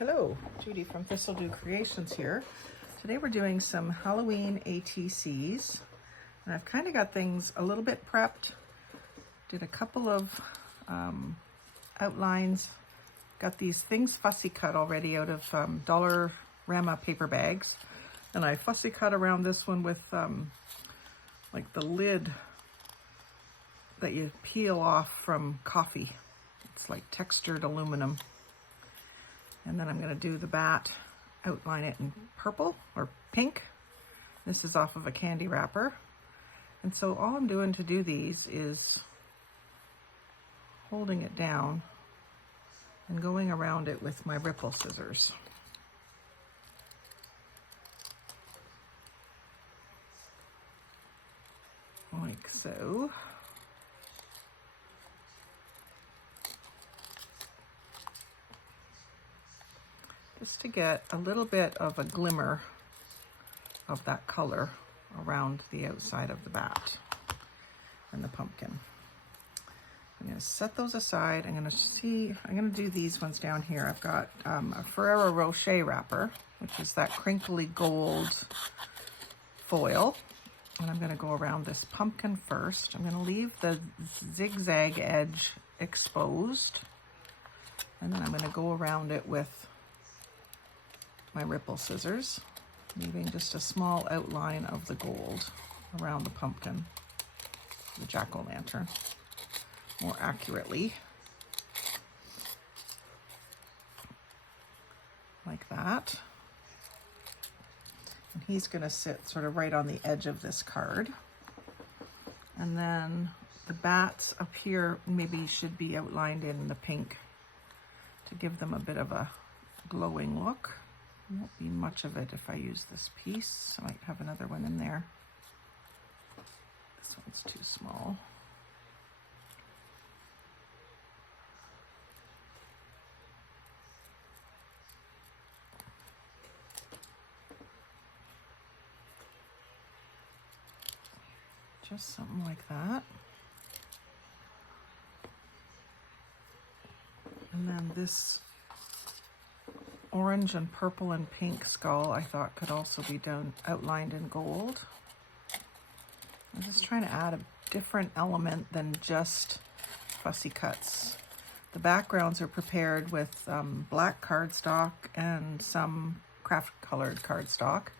Hello, Judy from Thistledew Creations here. Today we're doing some Halloween ATCs, and I've kind of got things a little bit prepped. Did a couple of outlines. Got these things fussy cut already out of Dollarama paper bags, and I fussy cut around this one with like the lid that you peel off from coffee. It's like textured aluminum. And then I'm going to do the bat, outline it in purple or pink. This is off of a candy wrapper. And so all I'm doing to do these is holding it down and going around it with my ripple scissors. Like so. Just to get a little bit of a glimmer of that color around the outside of the bat and the pumpkin. I'm going to set those aside. I'm going to do these ones down here. I've got a Ferrero Rocher wrapper, which is that crinkly gold foil. And I'm going to go around this pumpkin first. I'm going to leave the zigzag edge exposed. And then I'm going to go around it with my ripple scissors, leaving just a small outline of the gold around the pumpkin, the jack-o'-lantern, more accurately, like that. And he's going to sit sort of right on the edge of this card. And then the bats up here maybe should be outlined in the pink to give them a bit of a glowing look. Won't be much of it if I use this piece. I might have another one in there. This one's too small. Just something like that. And then this orange and purple and pink skull I thought could also be outlined in gold. I'm just trying to add a different element than just fussy cuts. The backgrounds are prepared with black cardstock and some craft colored cardstock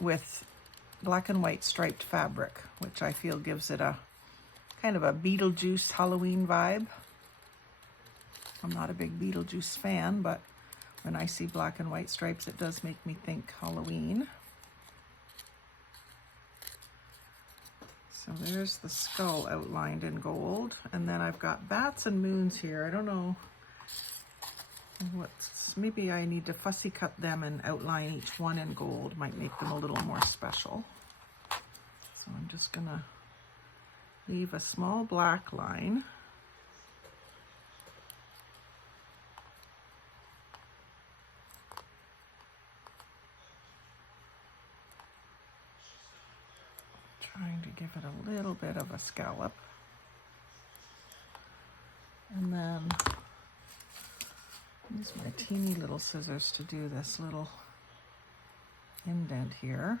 with black and white striped fabric, which I feel gives it a kind of a Beetlejuice Halloween vibe. I'm not a big Beetlejuice fan, but when I see black and white stripes, it does make me think Halloween. So there's the skull outlined in gold. And then I've got bats and moons here. I don't know maybe I need to fussy cut them and outline each one in gold. Might make them a little more special. So I'm just gonna leave a small black line. Trying to give it a little bit of a scallop. And then use my teeny little scissors to do this little indent here.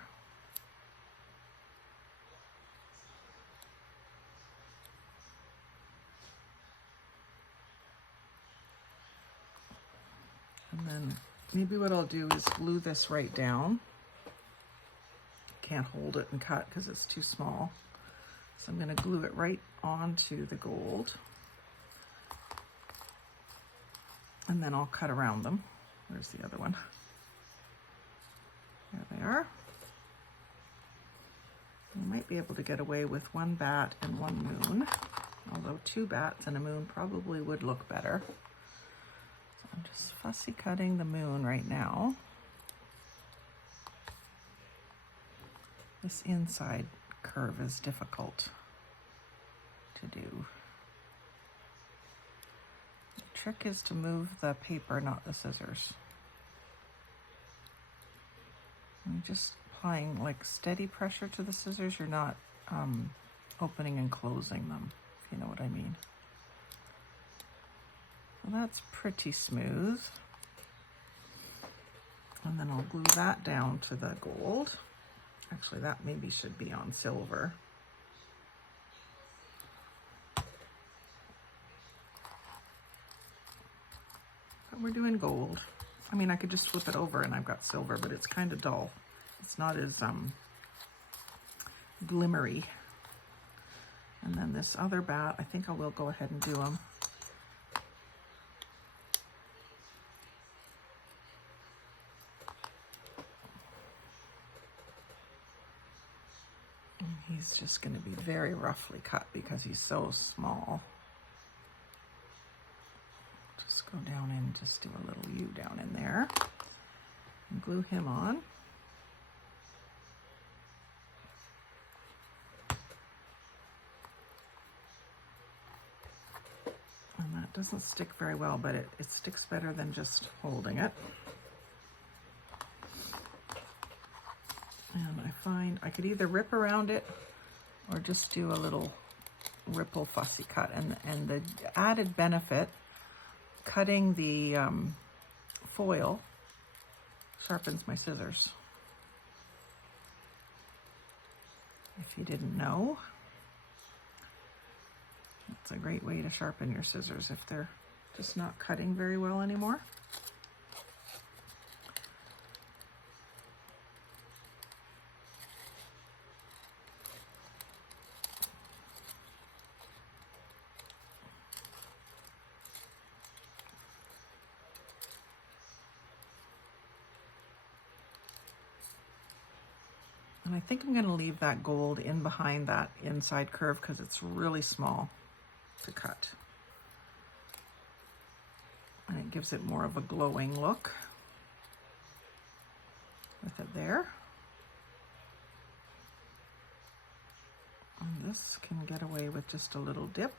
And then maybe what I'll do is glue this right down. Can't hold it and cut because it's too small. So I'm going to glue it right onto the gold. And then I'll cut around them. Where's the other one? There they are. You might be able to get away with one bat and one moon, although two bats and a moon probably would look better. So I'm just fussy cutting the moon right now. This inside curve is difficult to do. The trick is to move the paper, not the scissors. I'm just applying like steady pressure to the scissors. You're not opening and closing them, if you know what I mean. So that's pretty smooth. And then I'll glue that down to the gold. Actually, that maybe should be on silver. But we're doing gold. I mean, I could just flip it over and I've got silver, but it's kind of dull. It's not as glimmery. And then this other bat, I think I will go ahead and do them. And he's just going to be very roughly cut because he's so small. Just go down and just do a little U down in there and glue him on. And that doesn't stick very well, but it sticks better than just holding it. And I find I could either rip around it or just do a little ripple fussy cut. And the added benefit, cutting the foil sharpens my scissors. If you didn't know, it's a great way to sharpen your scissors if they're just not cutting very well anymore. And I think I'm going to leave that gold in behind that inside curve because it's really small to cut. And it gives it more of a glowing look with it there. And this can get away with just a little dip.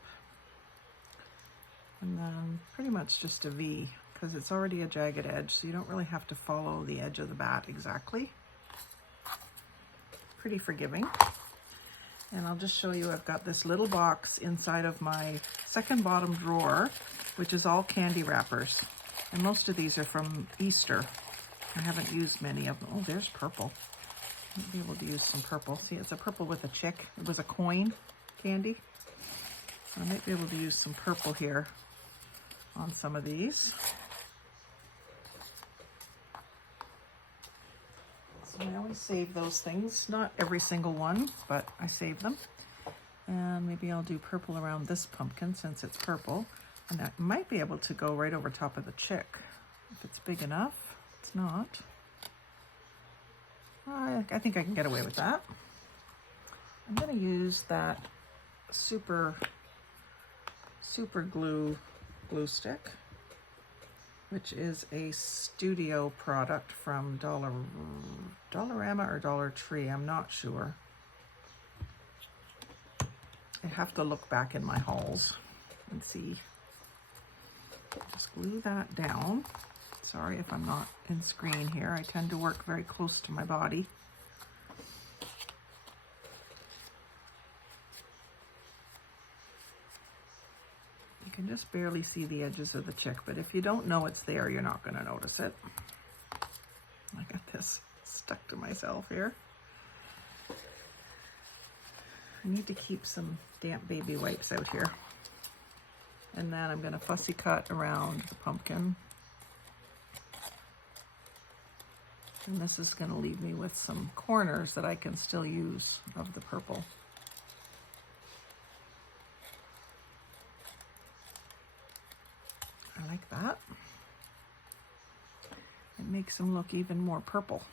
And then pretty much just a V because it's already a jagged edge, so you don't really have to follow the edge of the bat exactly. Pretty forgiving. And I'll just show you, I've got this little box inside of my second bottom drawer, which is all candy wrappers. And most of these are from Easter. I haven't used many of them. Oh, there's purple. Might be able to use some purple. See, it's a purple with a chick. It was a coin candy. So I might be able to use some purple here on some of these. I always save those things, not every single one, but I save them. And maybe I'll do purple around this pumpkin since it's purple. And I might be able to go right over top of the chick if it's big enough. It's not. I think I can get away with that. I'm going to use that super glue stick, which is a studio product from Dollarama or Dollar Tree, I'm not sure. I have to look back in my hauls and see. Just glue that down. Sorry if I'm not in screen here. I tend to work very close to my body. You can just barely see the edges of the chick, but if you don't know it's there, you're not going to notice it. I got this stuck to myself here. I need to keep some damp baby wipes out here. And then I'm going to fussy cut around the pumpkin. And this is going to leave me with some corners that I can still use of the purple. I like that. It makes them look even more purple.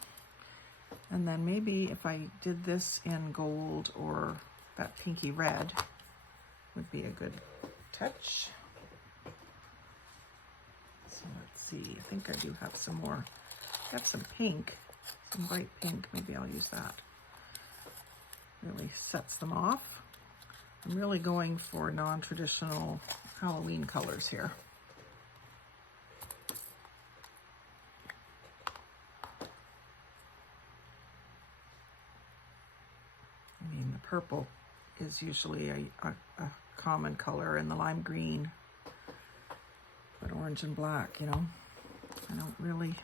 And then maybe if I did this in gold or that pinky red would be a good touch. So let's see, I think I do have some more. I have some pink, some bright pink. Maybe I'll use that. Really sets them off. I'm really going for non-traditional Halloween colors here. I mean, the purple is usually a common color, and the lime green, but orange and black, you know, I don't really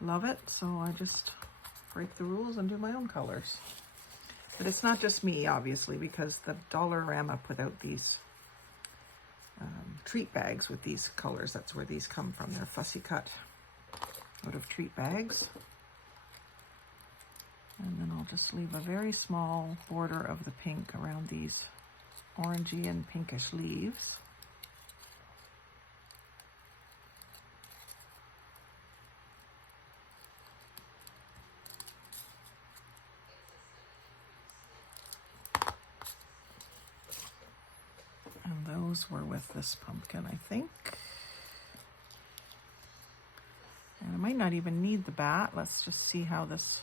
love it, so I just break the rules and do my own colors. But it's not just me, obviously, because the Dollarama put out these treat bags with these colors. That's where these come from. They're fussy cut out of treat bags. And then I'll just leave a very small border of the pink around these orangey and pinkish leaves. And those were with this pumpkin, I think. And I might not even need the bat. Let's just see how this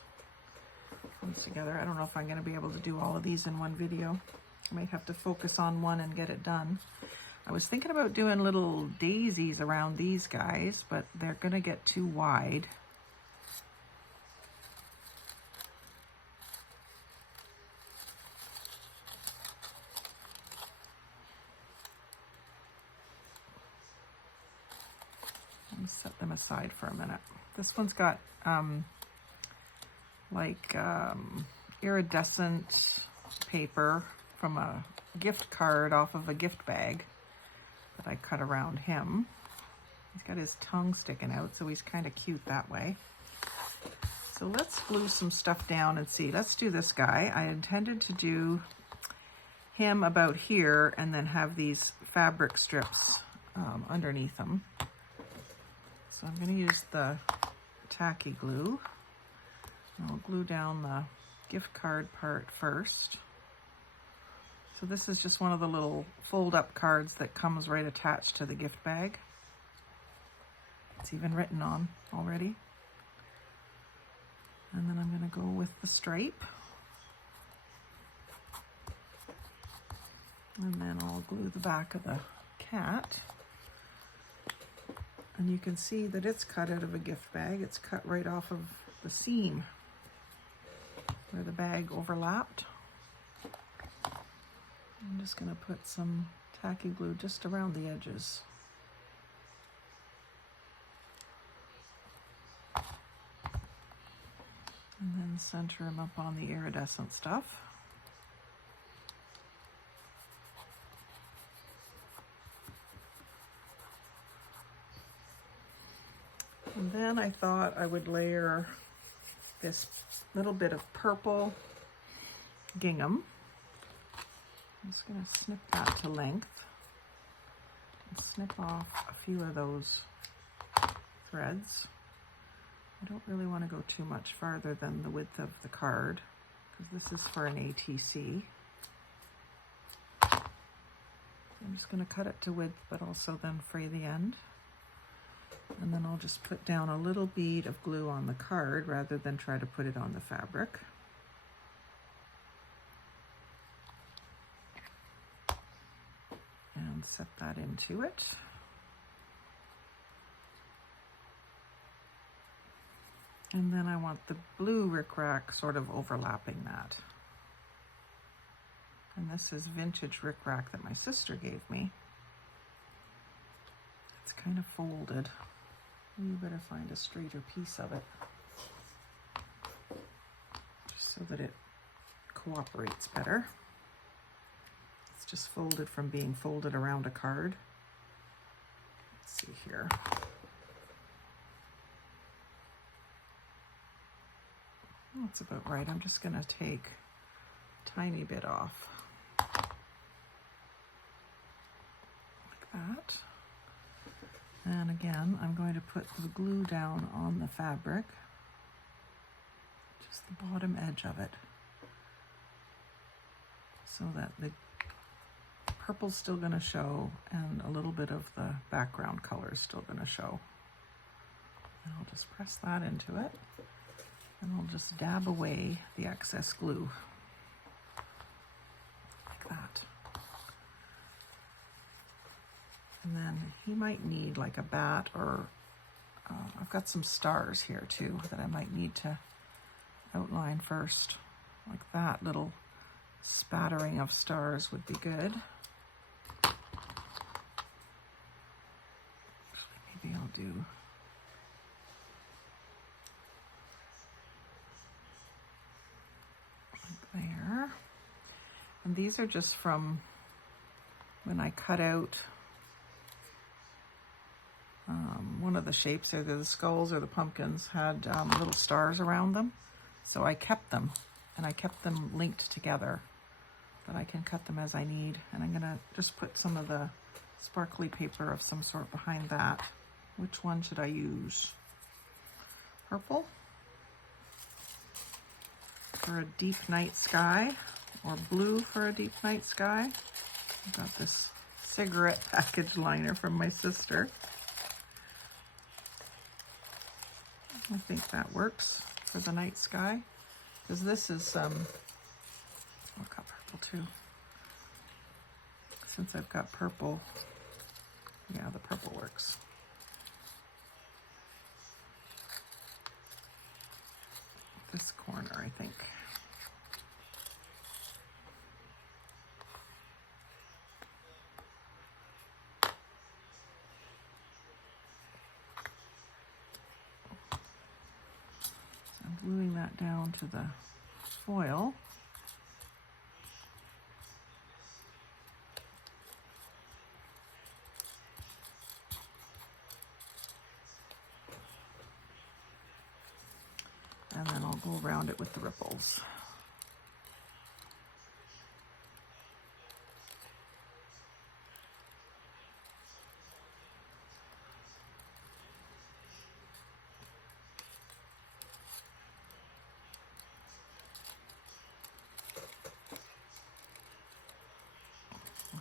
comes together. I don't know if I'm going to be able to do all of these in one video. I might have to focus on one and get it done. I was thinking about doing little daisies around these guys, but they're going to get too wide. Let me set them aside for a minute. This one's got iridescent paper from a gift card off of a gift bag that I cut around him. He's got his tongue sticking out, so he's kind of cute that way. So let's glue some stuff down and see. Let's do this guy. I intended to do him about here and then have these fabric strips underneath him. So I'm going to use the tacky glue. I'll glue down the gift card part first. So this is just one of the little fold-up cards that comes right attached to the gift bag. It's even written on already. And then I'm going to go with the stripe. And then I'll glue the back of the cat. And you can see that it's cut out of a gift bag. It's cut right off of the seam where the bag overlapped. I'm just going to put some tacky glue just around the edges. And then center him up on the iridescent stuff. And then I thought I would layer this little bit of purple gingham. I'm just going to snip that to length and snip off a few of those threads. I don't really want to go too much farther than the width of the card because this is for an ATC. I'm just going to cut it to width but also then fray the end. And then I'll just put down a little bead of glue on the card rather than try to put it on the fabric. And set that into it. And then I want the blue rickrack sort of overlapping that. And this is vintage rickrack that my sister gave me. It's kind of folded. You better find a straighter piece of it, just so that it cooperates better. It's just folded from being folded around a card. Let's see here. That's about right. I'm just going to take a tiny bit off, like that. And again, I'm going to put the glue down on the fabric, just the bottom edge of it, so that the purple's still going to show and a little bit of the background color is still going to show. And I'll just press that into it, and I'll just dab away the excess glue, like that. And then he might need like a bat or I've got some stars here too that I might need to outline first. Like that little spattering of stars would be good. Actually, maybe I'll do And these are just from when I cut out one of the shapes, either the skulls or the pumpkins, had little stars around them. So I kept them, and I kept them linked together, but I can cut them as I need. And I'm gonna just put some of the sparkly paper of some sort behind that. Which one should I use? Purple for a deep night sky, or blue for a deep night sky. I've got this cigarette package liner from my sister. I think that works for the night sky, because this is I've got purple too. Since I've got purple, yeah, the purple works. This corner, I think. I'm gluing that down to the foil. And then I'll go around it with the ripples.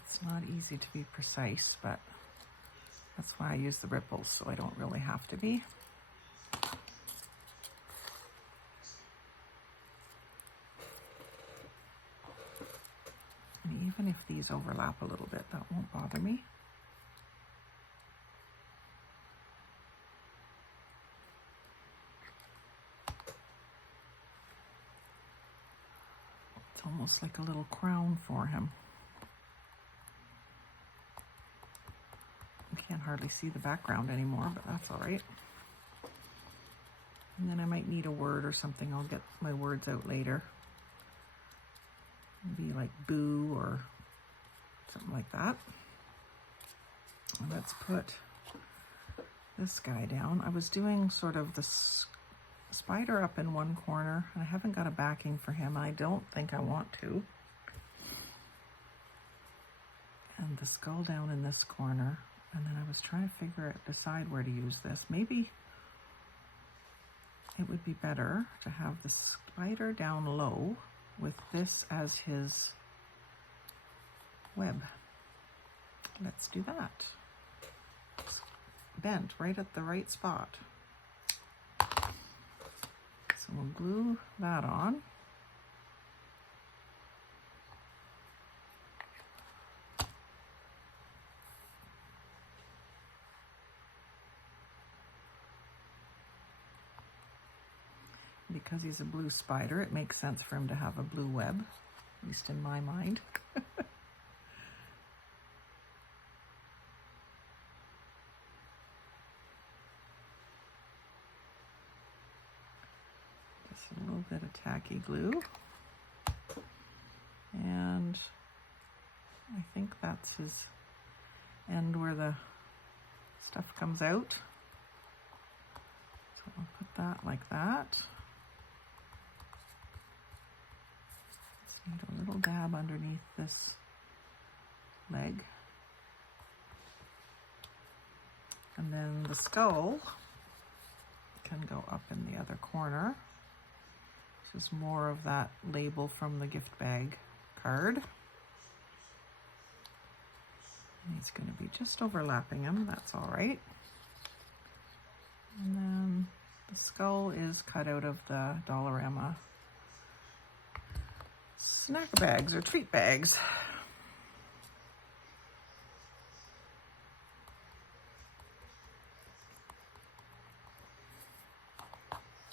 It's not easy to be precise, but that's why I use the ripples, so I don't really have to be. And even if these overlap a little bit, that won't bother me. It's almost like a little crown for him. I can't hardly see the background anymore, but that's all right. And then I might need a word or something. I'll get my words out later. Maybe like boo or something like that. And let's put this guy down. I was doing sort of the spider up in one corner, and I haven't got a backing for him. I don't think I want to. And the skull down in this corner. And then I was trying to decide where to use this. Maybe it would be better to have the spider down low with this as his web. Let's do that. It's bent right at the right spot. So we'll glue that on. Because he's a blue spider, it makes sense for him to have a blue web, at least in my mind. Just a little bit of tacky glue. And I think that's his end where the stuff comes out. So I'll put that like that. Need a little dab underneath this leg. And then the skull can go up in the other corner. This is more of that label from the gift bag card. And he's going to be just overlapping him, that's all right. And then the skull is cut out of the Dollarama snack bags or treat bags.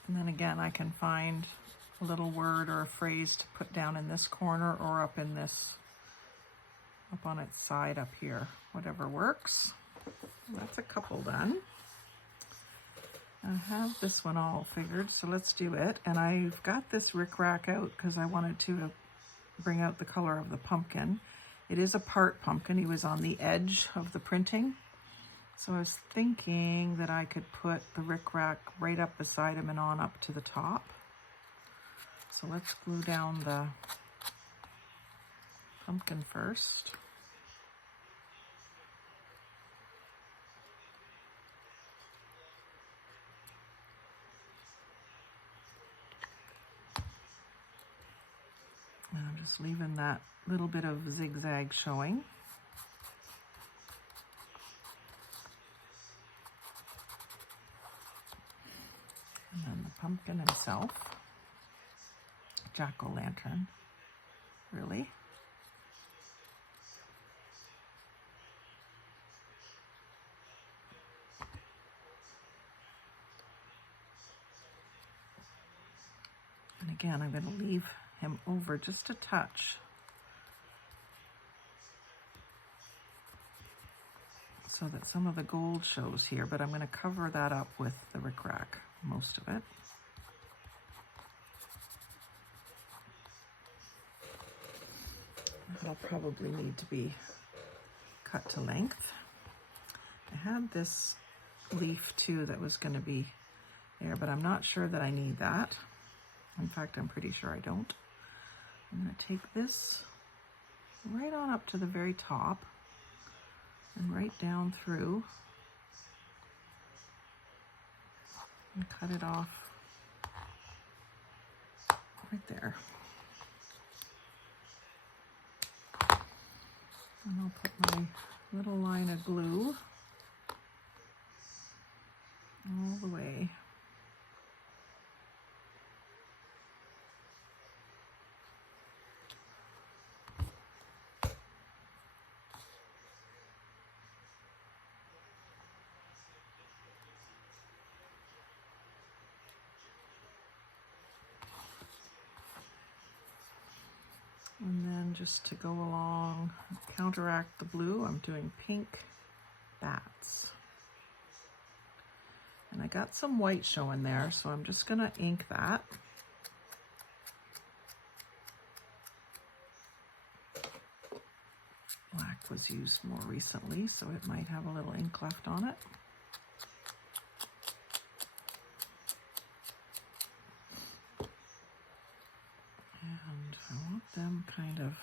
And then again, I can find a little word or a phrase to put down in this corner or up in this, up on its side up here, whatever works. That's a couple done. I have this one all figured, so let's do it. And I've got this rickrack out because I wanted to bring out the color of the pumpkin. It is a part pumpkin. He was on the edge of the printing. So I was thinking that I could put the rickrack right up beside him and on up to the top. So let's glue down the pumpkin first. And I'm just leaving that little bit of zigzag showing. And then the pumpkin himself, jack-o'-lantern, really. And again, I'm going to leave him over just a touch so that some of the gold shows here, but I'm going to cover that up with the rickrack, most of it. That'll probably need to be cut to length. I had this leaf too that was going to be there, but I'm not sure that I need that. In fact, I'm pretty sure I don't. I'm going to take this right on up to the very top and right down through and cut it off right there. And I'll put my little line of glue all the way. And then just to go along, counteract the blue, I'm doing pink bats. And I got some white showing there, so I'm just gonna ink that. Black was used more recently, so it might have a little ink left on it. And I want them kind of,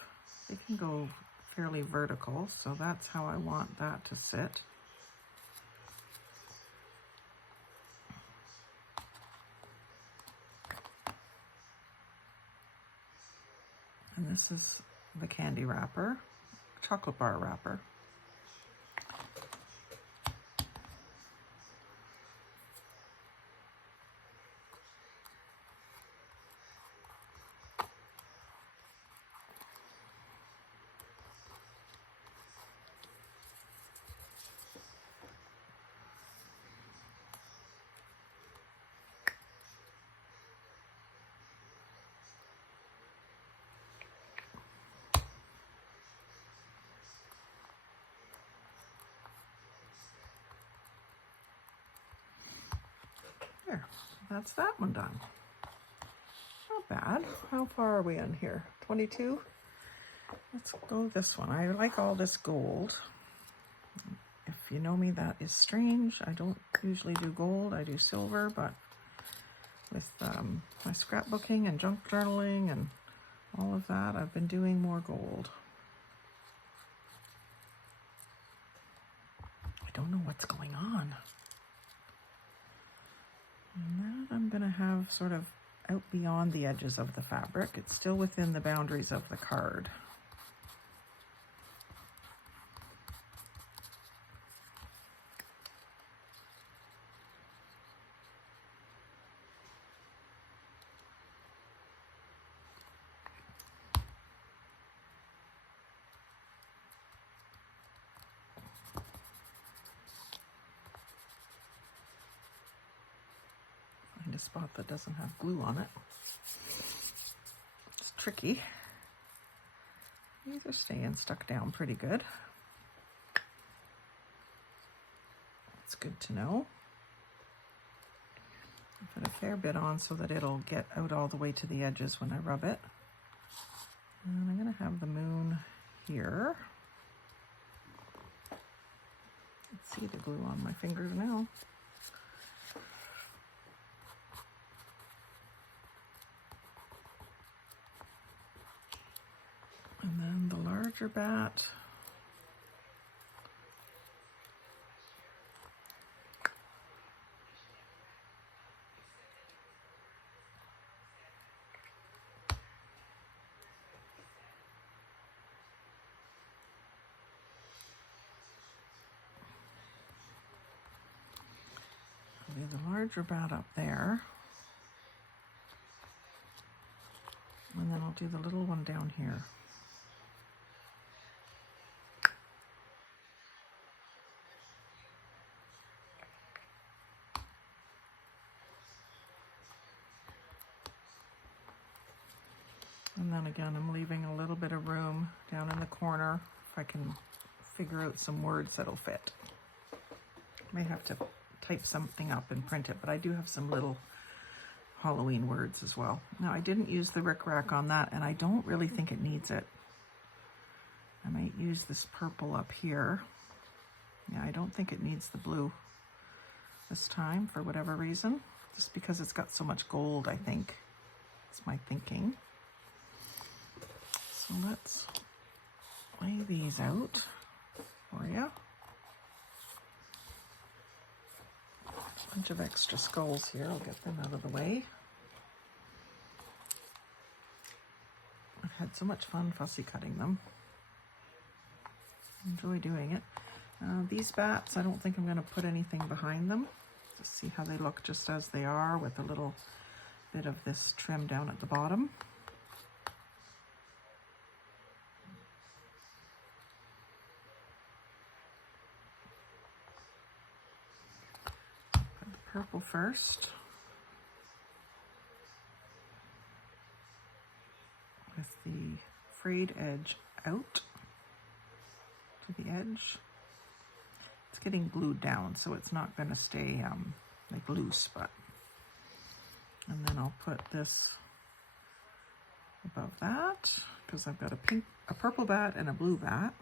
they can go fairly vertical, so that's how I want that to sit. And this is the candy wrapper, chocolate bar wrapper. There, that's that one done. Not bad. How far are we in here? 22? Let's go this one. I like all this gold. If you know me, that is strange. I don't usually do gold. I do silver, but with my scrapbooking and junk journaling and all of that, I've been doing more gold. I don't know what's going on. And that I'm going to have sort of out beyond the edges of the fabric. It's still within the boundaries of the card. Find a spot that doesn't have glue on it. It's tricky. These are staying stuck down pretty good. It's good to know. I put a fair bit on so that it'll get out all the way to the edges when I rub it. And I'm going to have the moon here. Let's see the glue on my fingers now. And then the larger bat. The larger bat up there. And then I'll do the little one down here. And then again, I'm leaving a little bit of room down in the corner if I can figure out some words that'll fit. May have to type something up and print it, but I do have some little Halloween words as well. Now, I didn't use the rickrack on that, and I don't really think it needs it. I might use this purple up here. Yeah, I don't think it needs the blue this time for whatever reason, just because it's got so much gold, I think. That's my thinking. So let's lay these out for you. A bunch of extra skulls here. I'll get them out of the way. I've had so much fun fussy cutting them. Enjoy doing it. These bats, I don't think I'm going to put anything behind them. Just see how they look just as they are with a little bit of this trim down at the bottom. Put the purple first. With the frayed edge out to the edge. It's getting glued down, so it's not going to stay like loose, but. And then I'll put this above that because I've got a purple bat and a blue bat.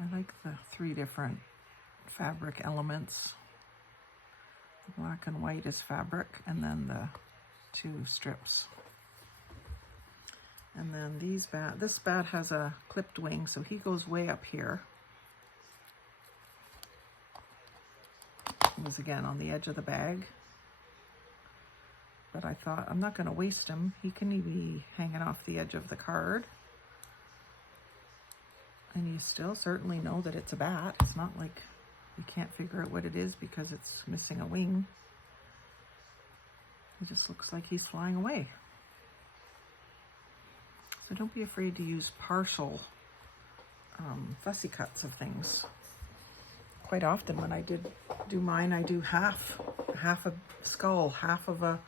I like the 3 different fabric elements. The black and white is fabric, and then the 2 strips. And then this bat has a clipped wing, so he goes way up here. He was again on the edge of the bag. But I thought, I'm not going to waste him. He can be hanging off the edge of the card. And you still certainly know that it's a bat. It's not like you can't figure out what it is because it's missing a wing. It just looks like he's flying away. So don't be afraid to use partial fussy cuts of things. Quite often when I do mine, I do half a skull, half of a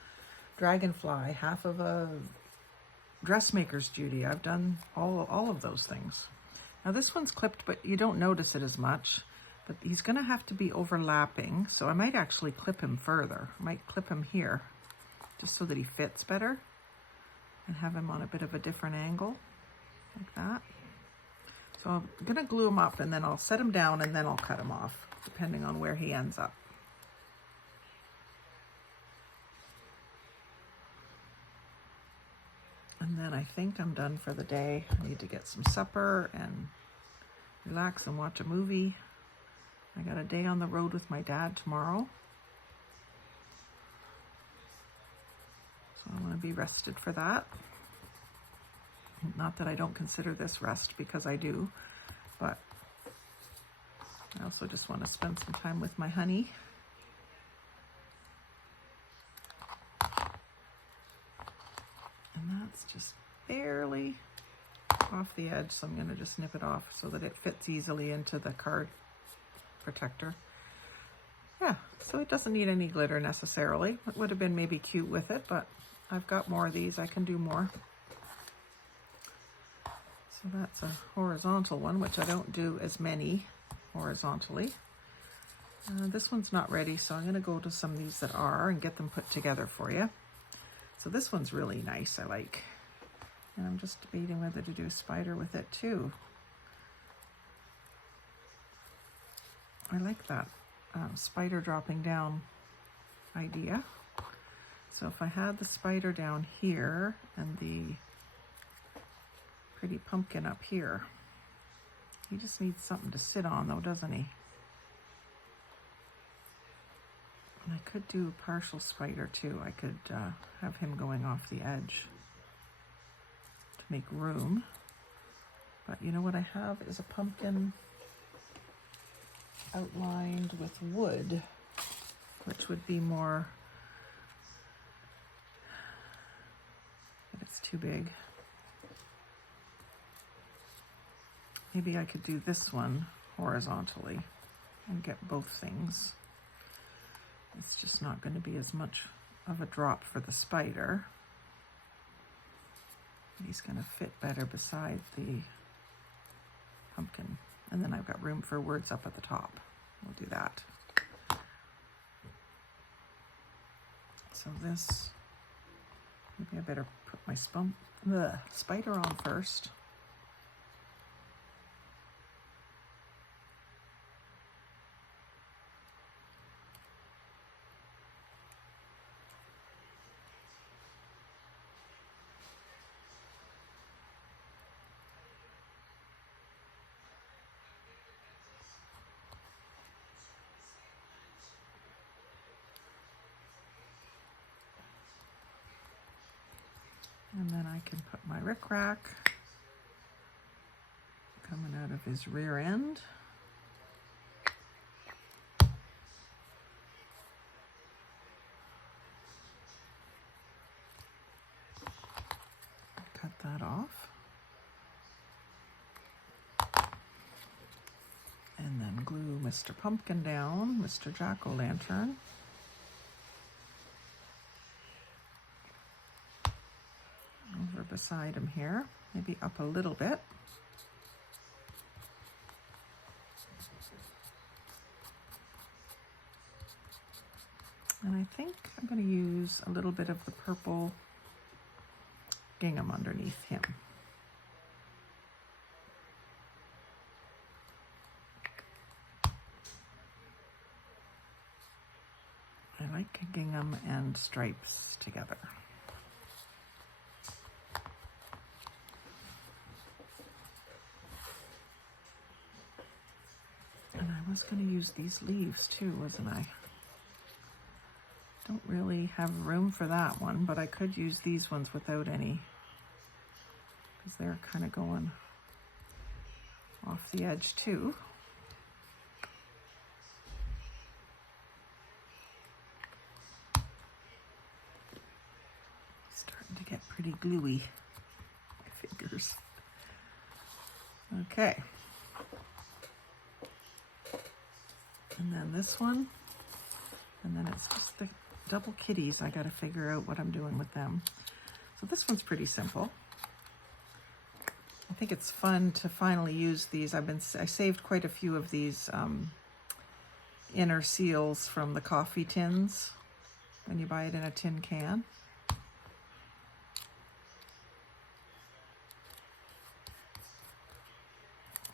dragonfly, half of a dressmaker's Judy. I've done all of those things. Now this one's clipped, but you don't notice it as much. But he's going to have to be overlapping, so I might actually clip him further. I might clip him here, just so that he fits better. And have him on a bit of a different angle, like that. So I'm going to glue him up, and then I'll set him down, and then I'll cut him off, depending on where he ends up. And then I think I'm done for the day. I need to get some supper and relax and watch a movie. I got a day on the road with my dad tomorrow. So I want to be rested for that. Not that I don't consider this rest, because I do, but I also just want to spend some time with my honey. And that's just barely off the edge, so I'm going to just nip it off so that it fits easily into the card protector. Yeah, so it doesn't need any glitter necessarily. It would have been maybe cute with it, but I've got more of these. I can do more. So that's a horizontal one, which I don't do as many horizontally. This one's not ready, so I'm going to go to some of these that are and get them put together for you. So this one's really nice, I like. And I'm just debating whether to do a spider with it too. I like that spider dropping down idea. So if I had the spider down here and the pretty pumpkin up here, he just needs something to sit on though, doesn't he? And I could do a partial spider too. I could have him going off the edge to make room. But you know what I have is a pumpkin outlined with wood, which would be more, but it's too big. Maybe I could do this one horizontally and get both things. It's just not going to be as much of a drop for the spider. He's going to fit better beside the pumpkin. And then I've got room for words up at the top. We'll do that. So this, maybe I better put my spider on first. And then I can put my rickrack coming out of his rear end. Cut that off. And then glue Mr. Pumpkin down, Mr. Jack-o'-lantern. Over beside him here, maybe up a little bit. And I think I'm going to use a little bit of the purple gingham underneath him. I like gingham and stripes together. And I was going to use these leaves too, wasn't I? Don't really have room for that one, but I could use these ones without any, because they're kind of going off the edge too. Starting to get pretty gluey, my fingers. Okay. And then this one, and then it's just the double kitties. I got to figure out what I'm doing with them. So this one's pretty simple. I think it's fun to finally use these. I saved quite a few of these inner seals from the coffee tins when you buy it in a tin can.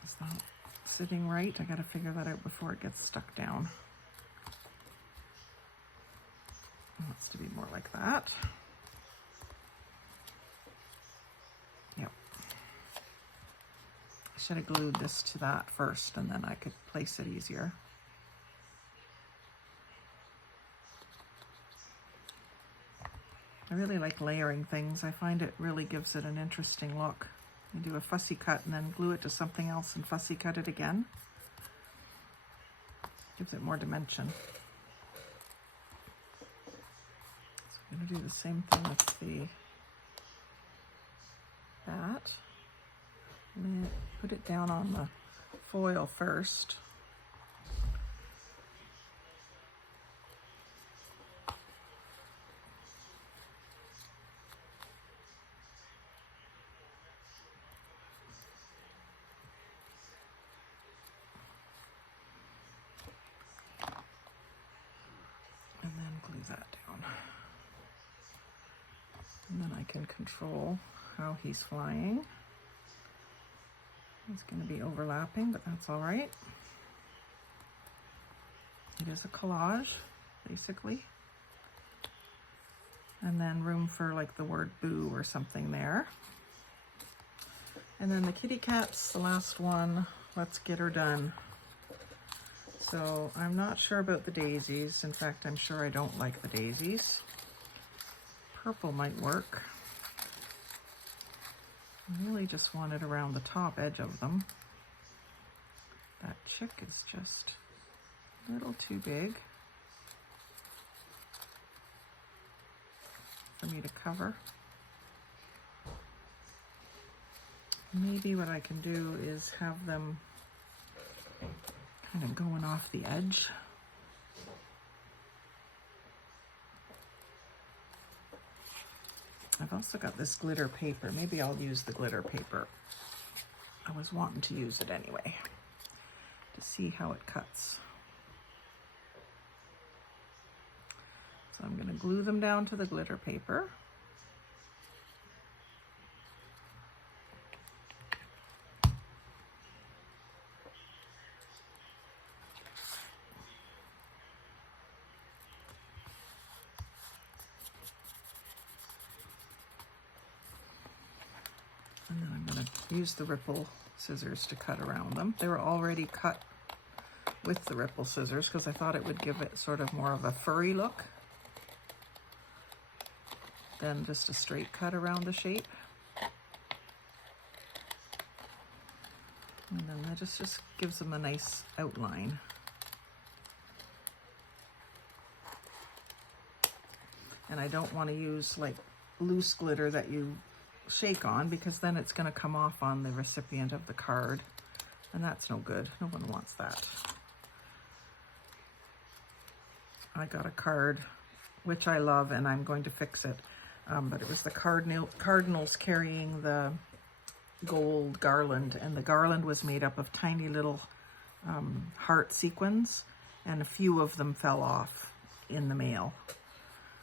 Is that sitting right? I got to figure that out before it gets stuck down. It wants to be more like that. Yep. I should have glued this to that first, and then I could place it easier. I really like layering things. I find it really gives it an interesting look. You do a fussy cut and then glue it to something else and fussy cut it again. Gives it more dimension. I'm going to do the same thing with the bat. I'm going to put it down on the foil first. move that down. And then I can control how he's flying. It's going to be overlapping, but that's all right. It is a collage, basically. And then room for like the word boo or something there. And then the kitty cat's the last one. Let's get her done. So I'm not sure about the daisies. In fact, I'm sure I don't like the daisies. Purple might work. I really just want it around the top edge of them. That chick is just a little too big for me to cover. Maybe what I can do is have them kind of going off the edge. I've also got this glitter paper. Maybe I'll use the glitter paper. I was wanting to use it anyway to see how it cuts. So I'm going to glue them down to the glitter paper. And then I'm going to use the ripple scissors to cut around them. They were already cut with the ripple scissors because I thought it would give it sort of more of a furry look than just a straight cut around the shape. And then that just gives them a nice outline. And I don't want to use like loose glitter that you shake on, because then it's going to come off on the recipient of the card, and that's no good. No one wants that. I got a card which I love, and I'm going to fix it, but it was the cardinals carrying the gold garland, and the garland was made up of tiny little heart sequins, and a few of them fell off in the mail.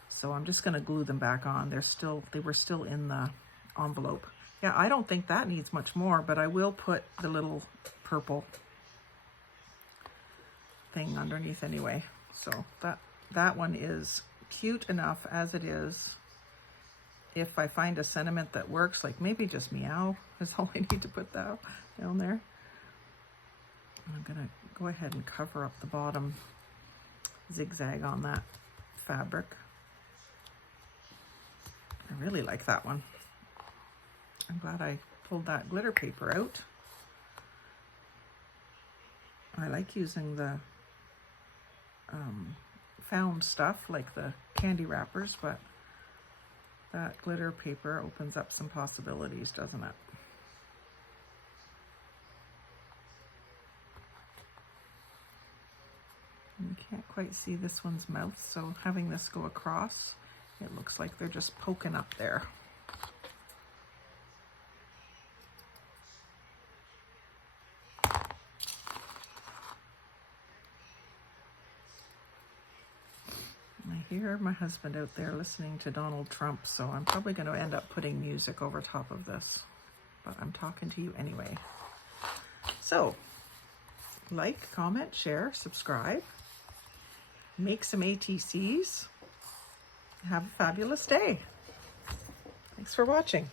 So I'm just going to glue them back on. They were still in the envelope. Yeah, I don't think that needs much more, but I will put the little purple thing underneath anyway. So that one is cute enough as it is. If I find a sentiment that works, like maybe just meow is all I need to put that down there. I'm gonna go ahead and cover up the bottom zigzag on that fabric. I really like that one. I'm glad I pulled that glitter paper out. I like using the found stuff like the candy wrappers, but that glitter paper opens up some possibilities, doesn't it? You can't quite see this one's mouth, so having this go across, it looks like they're just poking up there. I hear my husband out there listening to Donald Trump, so I'm probably going to end up putting music over top of this, but I'm talking to you anyway. So, like, comment, share, subscribe, make some ATCs. Have a fabulous day. Thanks for watching.